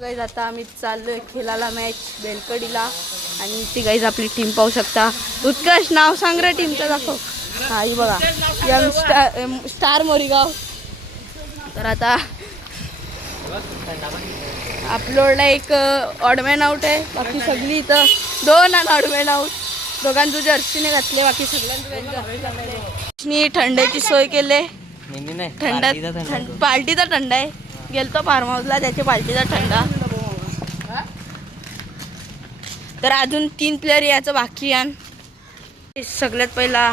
Guys आता आम्ही चाललोय खेळायला मॅच बेलकडीला आणि ती गाईज आपली टीम पाहू शकता. उत्कर्ष नाव सांग रे टीमचं दाखव. हा ही बघा यंग स्टार मोरीगाव. तर आता अपलोडला एक ऑडमॅन आउट आहे, बाकी सगळी इथं 2 ऑडमॅन आउट. दोघांचं जर्सीने घातले, बाकी सगळ्यांनी थंड्याची सोय केली. पार्टीचा थंडा आहे. गेलतो फार्म हाऊसला, त्याच्या पार्टीचा थंडा. तर अजून 3 प्लेयर याचं बाकी आहे. सगळ्यात पहिला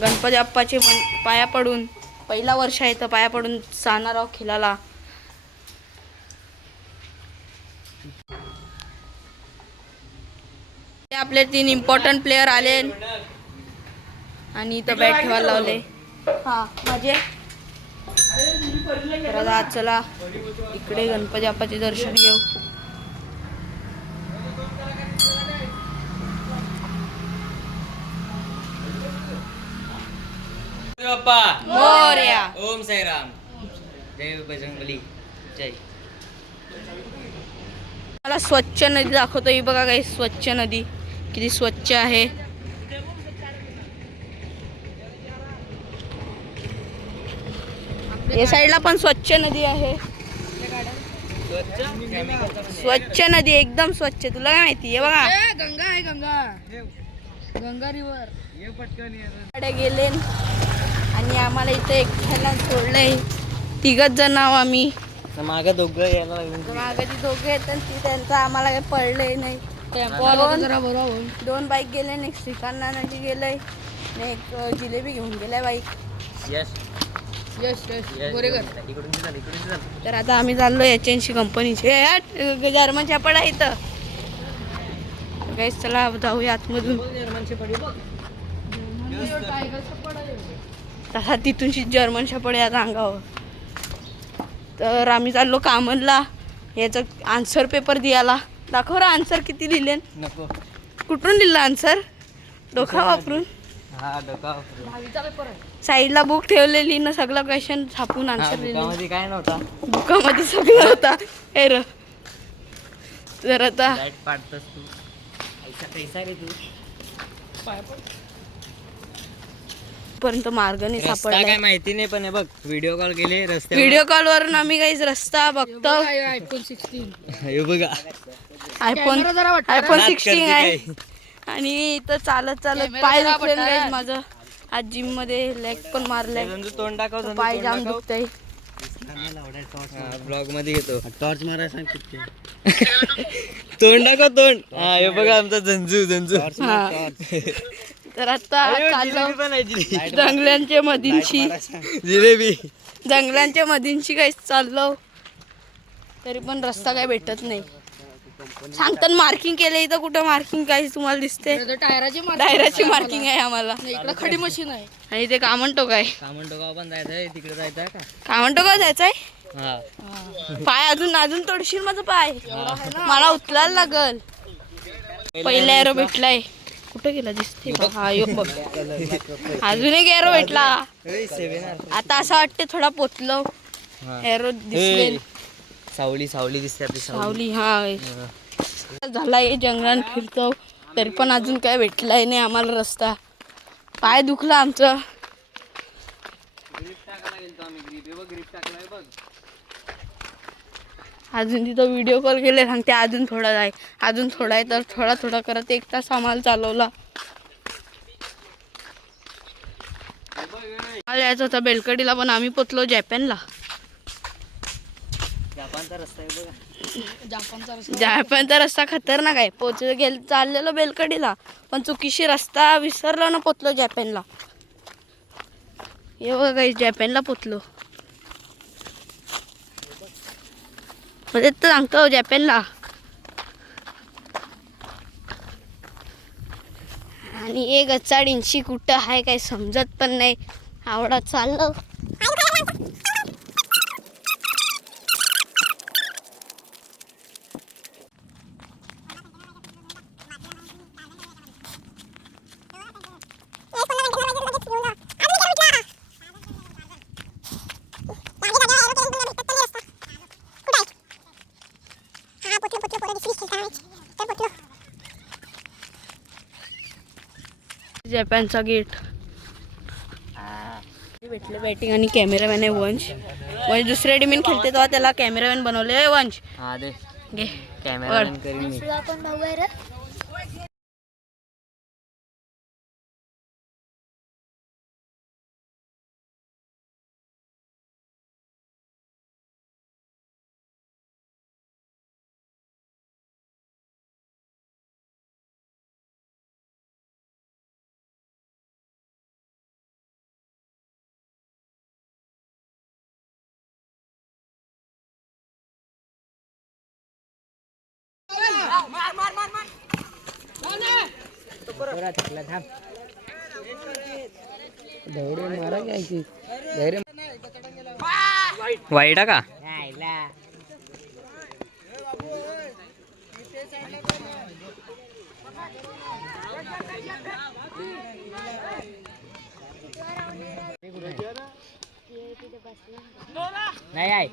गणपती बाप्पाचे पाया पडून, पहिला वर्ष आहे तर पाया पडून जाणार आहोत खेळायला. आपले 3 इम्पॉर्टंट प्लेयर आले आणि इथं बॅट ठेवायला लावले. हा माझे तर आज चला इकडे गणपती बाप्पाचे दर्शन घेऊ. बाप्पा मोरया. ओम साईराम. जय बजरंगबली. जय. मला स्वच्छ नदी दाखवतो. ही बघा काही स्वच्छ नदी किती स्वच्छ आहे. या साईडला पण स्वच्छ नदी आहे. स्वच्छ नदी एकदम स्वच्छ. तुला काय माहिती आहे? बघा गंगा आहे. गंगा रिव्हर. गेले आणि आम्हाला इथे एकट्याला सोडलंय. 3 जण आहो आम्ही. मागे दोघं यायला मागे ती दोघे आहेत आणि ती त्यांचं आम्हाला काही पडलंय नाही. दोन बाईक गेले, एक श्रीकांना नदी गेलंय, एक जिलेबी घेऊन गेलाय बाईक. यस गोरेगर. तर आता आम्ही चाललो HNC कंपनीचे. जर्मनच्या पडा इथं काहीच. चला जाऊया आतमधून. तसा तिथूनशी जर्मन शेपर्ड या अंगावर. तर आम्ही चाललो कामनला याचं आन्सर पेपर द्यायला. दाखव रा आन्सर किती लिहिले. नको. कुठून लिहिलं आन्सर? डोका वापरून. हा डोका वापरून. साईडला बुक ठेवलेली ना, सगळं क्वेश्चन छापून आन्सर लिहिले. काय नव्हता बुकामध्ये सगळं होता. हे र तर आता पाडतस तू. ऐसा रे तू. पर्यंत मार्ग नाही सापडला. काय माहिती नाही, पण हे बघ व्हिडिओ कॉल केले रस्ते. व्हिडिओ कॉल वरून आम्ही काही रस्ता बघतो. आयफोन 16. हे बघा आयफोन 16 आहे. आणि इथं चालत पाय दुखलेलं माझं. आज जिम मध्ये लेग पण मारलाय. तोंड दाखव. पाय जाम दुखतंय. ब्लॉग मध्ये घेतो. टॉर्च मारायला सांग. तोंड दाखव तोंड. हा हे बघा आमचा झंझू. तर आता जंगलांच्या मधींशी जिलेबी. जंगलांच्या मधींशी काही चाललो तरी पण रस्ता काय भेटत नाही. सांगतात मार्किंग केले, इथं कुठं मार्किंग काही तुम्हाला दिसते? टायराची मार्किंग आहे आम्हाला. इकडे खडी मशीन आहे आणि ते कामनटोक आहे. कामनटोका पण जायचंय. तिकडे जायचंय का? कामनटोका जायचंय. हा. पाय अजून तोडशील माझा पाय. मला उचलायला लागल. पहिला एरो भेटलाय. कुठे गेला दिसते? हा यो बघ. अजून एक एरो भेटला. आता असं वाटते थोडा पोचलो. एरो दिसले. सावली दिसते आपली सावली. हा झालाय. जंगलात फिरतो तरी पण अजून काय भेटलाय नाही आम्हाला रस्ता. पाय दुखला आमचं. अजून तिथं व्हिडिओ कॉल केले सांगते अजून थोडा आहे. तर थोडा करत 1 तास आम्हाला चालवला. आम्हाला यायचं होतं बेलकडीला, पण आम्ही पोचलो जपानला. जपानचा रस्ता खतरनाक आहे. चाललेलो बेलकडीला, पण चुकीशी रस्ता विसरलो ना, पोचलो जपानला. हे बघा काही जपानला पोचलो. म्हणजे तर सांगतो जपानला. आणि एक गचाडींशी कुठं आहे काही समजत पण नाही. आवडा चाललो. जपानचा गेट भेटले बॅटिंग आणि कॅमेरामॅन आहे वंश. वंश दुसऱ्या टीमीन खेळते तेव्हा त्याला कॅमेरामॅन बनवले. वंश हा दे घे कॅमेरामॅन करीन मी. वाईट का नाही आहे.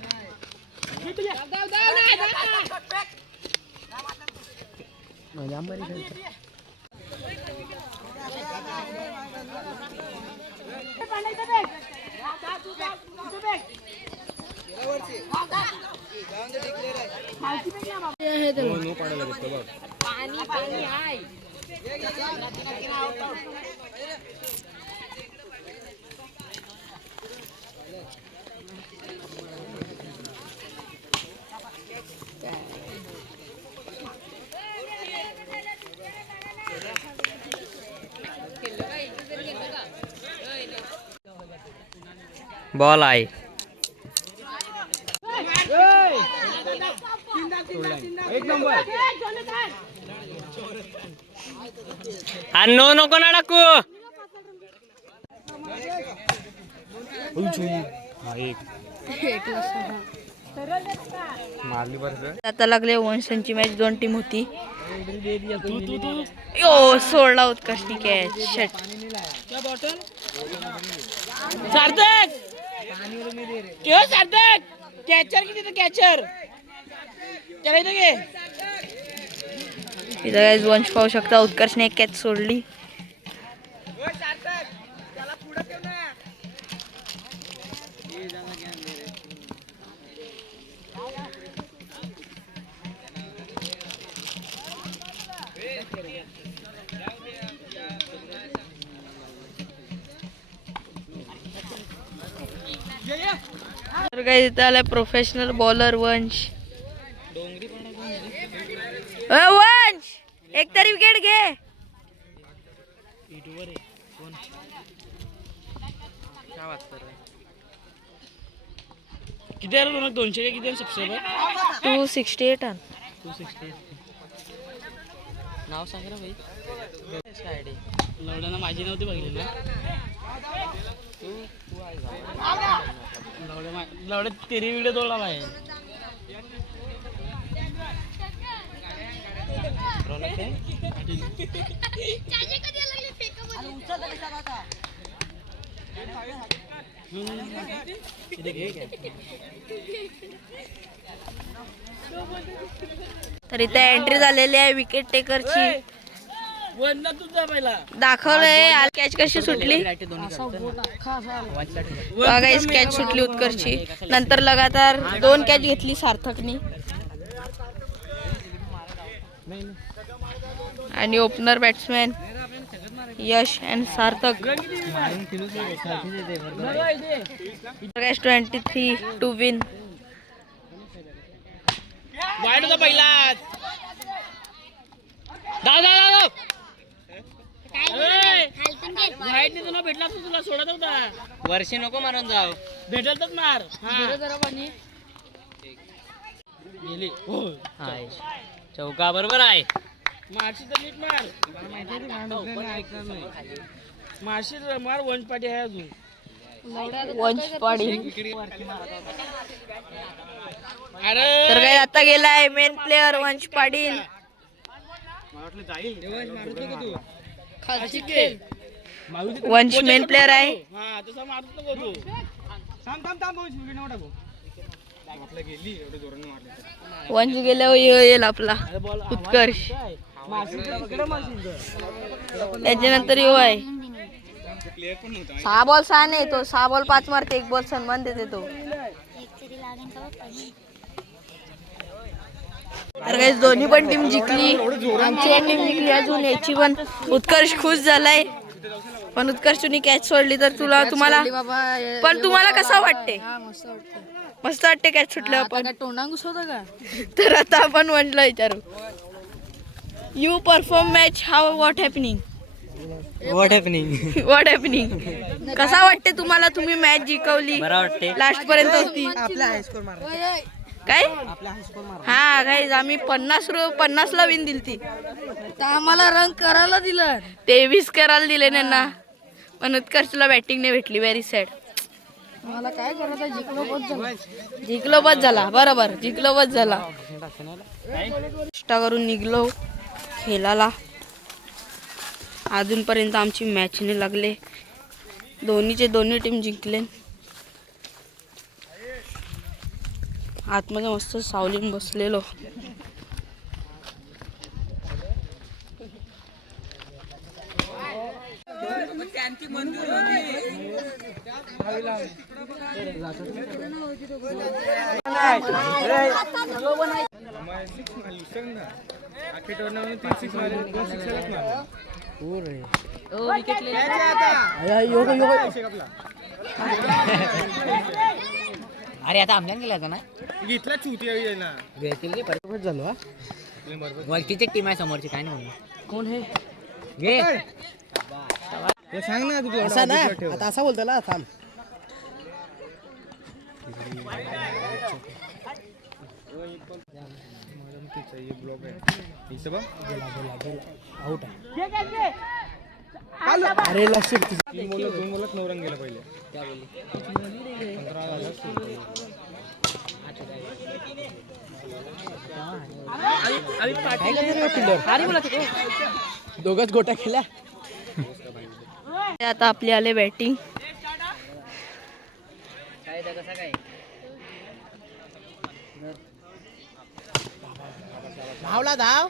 बॉल आहे. नो नको ना टाकू. आता लागले वंशांची मॅच. 2 टीम होती. यो सोडला उत्कर्षनी कॅच. शट सार्थक केव सार्थक कॅचर किती तर कॅचर करायचं घे. इथं काय वंश पाहू शकता. उत्कर्षने एक कॅच सोडली. तर काय इथं आलाय प्रोफेशनल बॉलर वंश. वंश एक तरी विकेट घे. किती आहे 200 किती सबस्क्रायबर. 268 रन. 260 नाव सांग ना भाई. लवड्यानं माझी नव्हती बघली ना. लवड्या तेरी व्हिडिओ तोडला आहे. तर इथे एंट्री झालेली आहे विकेट टेकरची. दाखवलंय कॅच कशी सुटली. कॅच सुटली उत्कर्षची. नंतर लगातार 2 कॅच घेतली सार्थकनी. आणि opener batsman Yash and Sarthak. 23 to win. वाईट होता पहिला. धाव वाईट नाही तुला भेटला तुला सोडत होता. वर्षी नको मारून जाव. भेटल तर मार. गेली चौका बरोबर आहे. मारशी तर नीट मार. मारशी मार. वंश पाटी आहे अजून. वंश पाटील. अरे तर काय आता गेलाय मेन प्लेअर वंश पाटील. खालची खेळ. वंश मेन प्लेअर आहे. हा तसा मारतो नको तू. वंश गेल्यावर येईल आपला उत्कर्ष. त्याच्यानंतर यो आहे 6 बॉल 6 नाही, तो 6 बॉल 5 मारते, 1 बॉल सन्मान देते तो. तर काही दोन्ही पण टीम जिंकली, आमची पण टीम जिंकली. अजून याची पण उत्कर्ष खुश झालाय, पण उत्कर्ष तुम्ही कॅच सोडली तर तुम्हाला कसा वाटते? मस्त वाटते कॅच सुटलं आपण. तोंडांगुस होतं का? तर आता आपण म्हटलं विचारू, you perform match how what happening what happening कसा वाटते तुम्हाला? तुम्ही मॅच जिंकवली, बरं वाटते. लास्ट पर्यंत होती काय? हा गाईज, आम्ही 50 ला विन दिली. आम्हाला रंग करायला दिलं, 23 करायला दिले त्यांना, पण उत्कर्षला बॅटिंग नाही भेटली. Very sad. मला काय करायचं, जिंकलो बस झाला. बरोबर, जिंकलो बस झाला. कष्ट करून निघलो खेळाला. अजूनपर्यंत आमची मॅच नाही लागले. दोन्ही टीम जिंकले. आतमध्ये मस्त सावलीन बसलेलो. अरे आता आमल्यान गेला होता ना, घेतला चुती ना झालो. वरतीची टीम आहे समोरची, काय नाही म्हणून. कोण हे? घे सांग ना तू. असा ना, आता असा बोलतो ना. थांब, अरे लक्ष 2 रन गेला पहिले. दोघच गोट्या खेळल्या. आता आपली आले बॅटिंग. धावला धाव.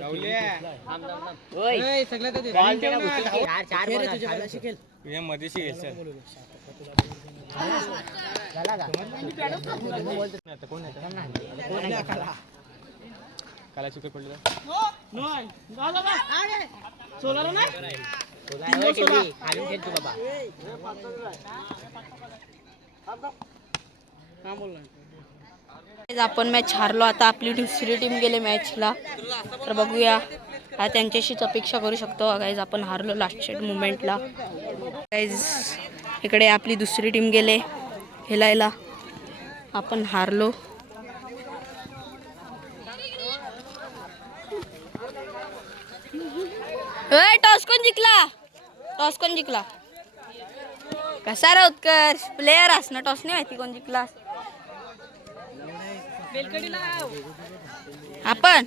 मध्ये काला चिकट पडलं. आपण मॅच हारलो. आता आपली दुसरी टीम गेले मॅचला, तर बघूया. हा त्यांच्याशीच अपेक्षा करू शकतो. गाईज आपण हारलो लास्ट मुमेंटला. गाईज इकडे आपली दुसरी टीम गेले खेळायला, आपण हारलो. टॉस कोण जिंकला? कसा रे उत्कर्ष, प्लेयर असणं टॉस नाही माहिती कोण जिंकला. आपण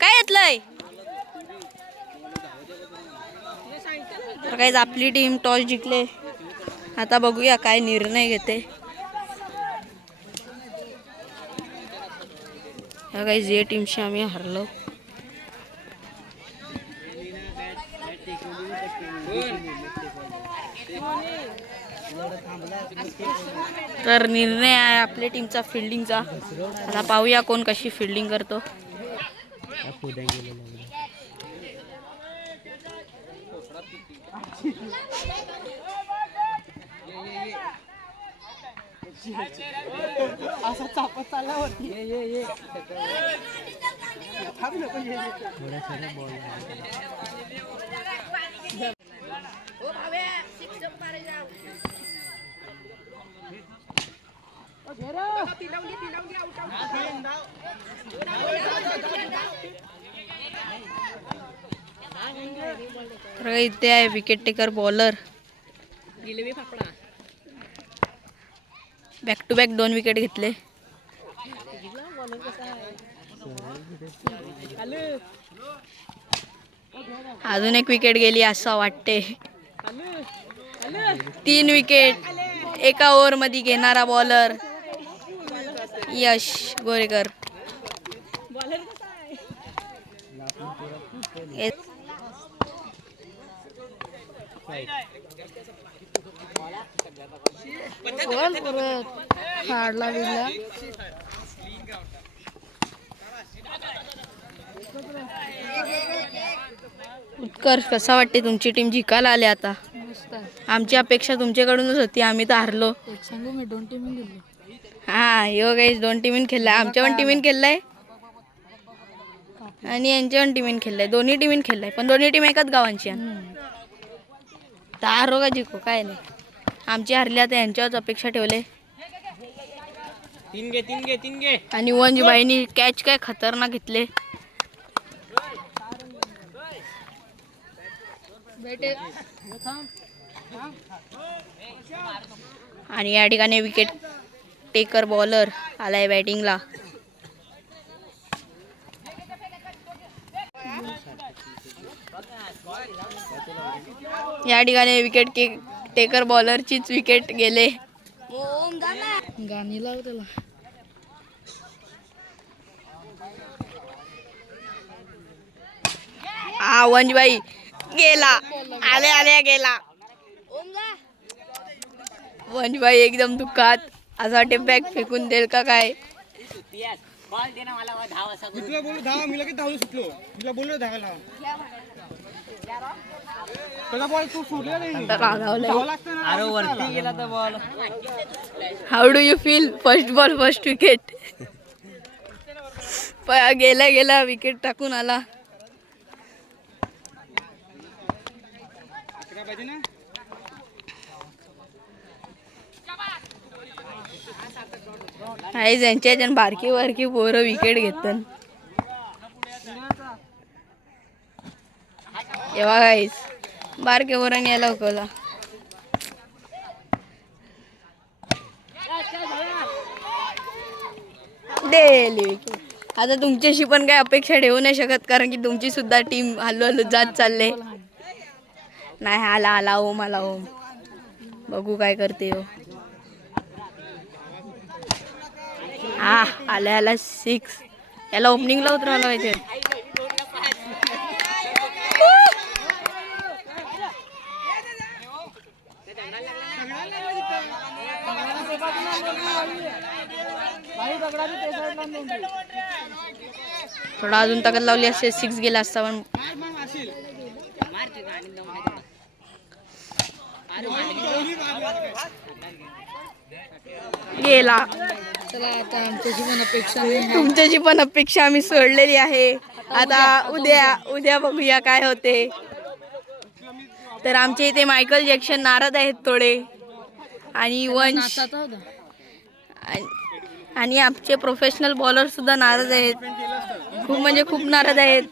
काय घेतलंय? तर काय आपली टीम टॉस जिंकले. आता बघूया काय निर्णय घेते. काही जे टीमशी आम्ही हरलो. तर निर्णय आहे आपल्या टीमचा फिल्डिंगचा. आता पाहूया कोण कशी फिल्डिंग करतो. असा चापत चालला होती. इथे आहे wicket taker bowler. Back to back 2 wicket घेतले. अजून 1 विकेट गेली असं वाटते. 3 विकेट, एका ओव्हर मध्ये घेणारा बॉलर यश गोरेकर. उत्कर्ष, कसा वाटते तुमची टीम जिंकायला आली आता? आमची अपेक्षा तुमच्याकडूनच होती, आम्ही तर हारलो. हा यो गाईस 2 टीमीन खेळलाय, आमच्या पण टीमीन खेळलाय आणि यांच्या पण टीमीन खेळलाय. दोन्ही टीमीन खेळलाय, पण दोन्ही टीम एकाच गावांची आहे. तर हारो का जिंको काय नाही, आमची हारली आता यांच्यावरच अपेक्षा ठेवले. 3 घे. आणि वंजबाईनी कॅच काय खतरनाक घेतले. आणि या ठिकाणी विकेट टेकर बॉलर आलाय बॅटिंगला. या ठिकाणी विकेट टेकर बॉलरचीच विकेट गेले. गाणी लाव त्याला. वंजबाई गेला, आले गेला. वंजबाई एकदम दुःखात, असं वाटते बॅग फेकून देईल का काय. तुला बोललो धावा, मी लगेच धावलो सुटलो. तुला बोललो धावायला. त्याचा बॉल तू सोडला नाही. धावावं लागतं ना. अरे वरती गेला तर ball. How do you feel? First ball first wicket. गेला विकेट टाकून आला. ज्यांच्या बारकी पोरं विकेट घेतात. एव्हा गाईस बारके पोरांनी यायला उकवला. Daily wicket. आता तुमच्याशी पण काही अपेक्षा ठेवू नाही शकत, कारण की तुमची सुद्धा टीम हळूहळू जात चालले. नाही आला ओम आला ओम. बघू काय करते हो. आला 6. याला ओपनिंगला उतरवलं पाहिजे. थोडा अजून ताकद लावली असते 6 गेला असता, पण गेला. तुमच्याची पण अपेक्षा आम्ही सोडलेली आहे. आता उद्या बघूया काय होते. तर आमच्या इथे मायकल जॅक्सन नाराज आहेत थोडे, आणि वंश आणि आमचे प्रोफेशनल बॉलर सुद्धा नाराज आहेत, खूप म्हणजे खूप नाराज आहेत.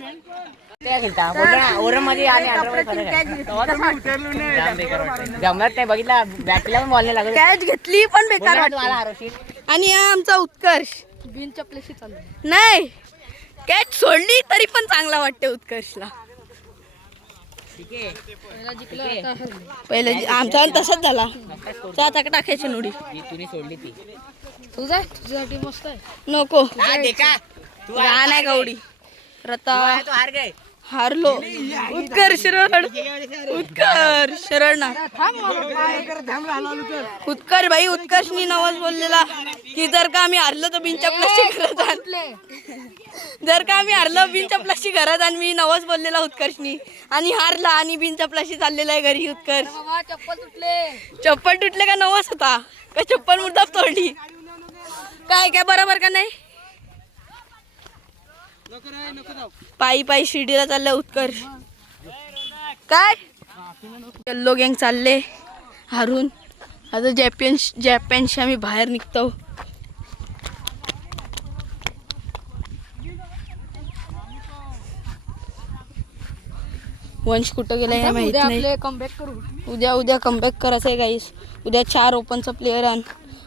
जमत नाही, बघितला बॅटला पण बॉल नाही लागत. कॅच घेतली पण बेकार वाटली. आणि हा आमचा उत्कर्ष बिन चपलेशी चालला नाही, कॅच सोडली तरी पण चांगला वाटते उत्कर्षला. पहिले आमचा तसंच झाला. तो आता टाकायची नुडी सोडली ती. तुझ्यासाठी मस्त आहे. नको नाही गौडी रता हारलो. उत्कर्ष भाई उत्कर्षनी नवस बोललेला की जर का आम्ही हारलो तर बिनच्या प्लास्टिक घरात आण. मी नवस बोललेला उत्कर्षनी, आणि हारला आणि बिनच्या प्लास्टिक चाललेला आहे घरी. उत्कर्ष चप्पल तुटले का नवस होता का चप्पल मुद्दाम तोडली काय बरोबर का नाही. पायी शिर्डीला चाललं उत्कर्ष. काय येल्लो गँग चालले हारून. आता जॅपॅनशी आम्ही बाहेर निघतो. वंश कुठं गेलाय हे माहित नाही. कमबॅक करू उद्या कमबॅक करायचं आहे गाईस. उद्या 4 ओपनचा प्लेयर आण.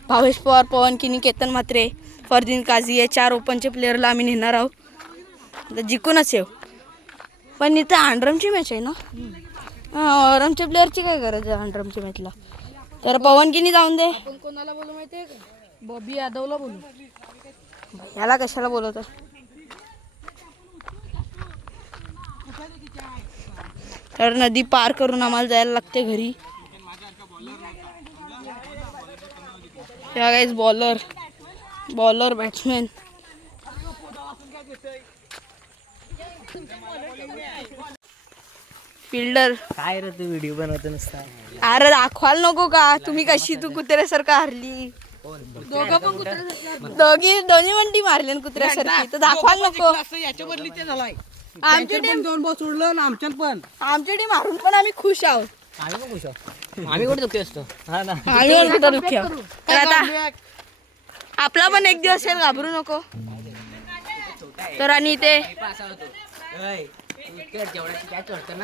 भावेश पवार, पवन किनी, केतन म्हात्रे, फरदीन काझी या 4 ओपनचे प्लेयरला आम्ही नेणार आहोत. जिंकूनच येऊ. पण इथं अंडरमची मॅच आहे ना. आमच्या प्लेअरची काय गरज आहे अंडरमच्या मॅचला. तर पवनगिनी जाऊन दे. आपण कोणाला बोलू माहितीये का? बॉबी यादवला बोलू. याला कशाला बोलवतो? तर नदी पार करून आम्हाला जायला लागते घरी. Guys bowler batsman. फिल्डर. काय रे तू व्हिडिओ बनवतो नुसता? अरे दाखवाल नको का तुम्ही कशी तू कुत्र्यासारखं हरली. दोन्ही पण टीम मारले कुत्र्यासारखी तर दाखवाल नको. याच्या बदली ते झालाय. आमची टीम दोन बॉल सोडलं ना आमच्यात पण. आमची टीम हारून पण आम्ही खुश आहोत. आम्ही पण खुश आहोत. आम्ही कुठे दुखी असतो. हा ना. आम्ही पण कुठं दुःखी आहोत. तर आता आपला पण एक दिवस येईल, घाबरू नको. तर आणि ते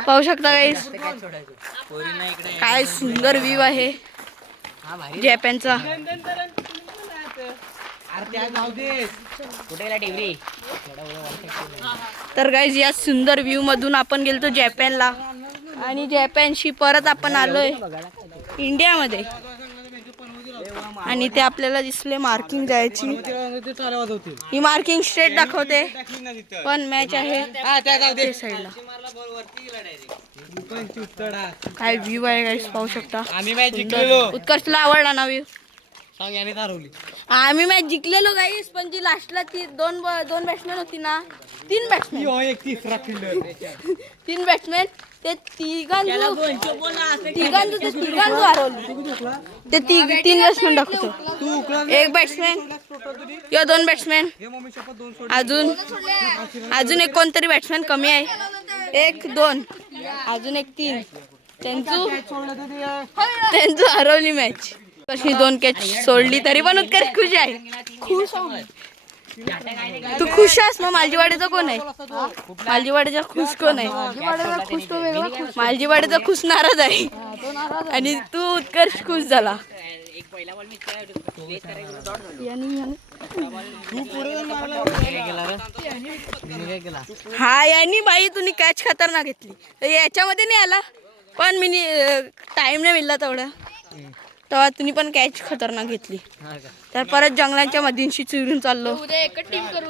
पाहू शकता गाईस काय सुंदर व्ह्यू आहे जपानचा. तर गाईज या सुंदर व्ह्यू मधून आपण गेलतो जपानला आणि जपानशी परत आपण आलोय इंडियामध्ये. आणि ते आपल्याला दिसले मार्किंग जायची. ही मार्किंग स्ट्रेट दाखवते पण मॅच आहे त्या साईडला. काय व्ह्यू आहे गाईस पाहू शकता. उत्कर्षला आवडला ना व्ह्यू. आम्ही मॅच जिंकलेलो गाईस पण जी लास्टला ती दोन बॅट्समॅन होती ना. तीन बॅट्समॅन ते तिघांजू हरवली. ते तीन बॅट्समॅन दाखवतो. एक बॅट्समॅन किंवा दोन बॅट्समॅन अजून एक कोणतरी बॅट्समॅन कमी आहे. एक दोन अजून एक तीन त्यांचू हरवली मॅच. कशी 2 कॅच सोडली तरी पण उत्कर्ष खुश आहे. खुश तू खुश आहेस मग मालजीवाडीचा कोण आहे? मालजीवाडीचा खुश कोण आहे? मालजीवाडीचा खुश नाराज आहे आणि तू उत्कर्ष खुश झाला. हा यांनी बाई तुम्ही कॅच खतरनाक घेतली. याच्यामध्ये नाही आला पण मी टाइम नाही मिळाला तेव्हा तुम्ही पण कॅच खतरनाक घेतली. तर परत जंगलांच्या मधींशी चिरून चाललो. उद्या एकच टीम करू.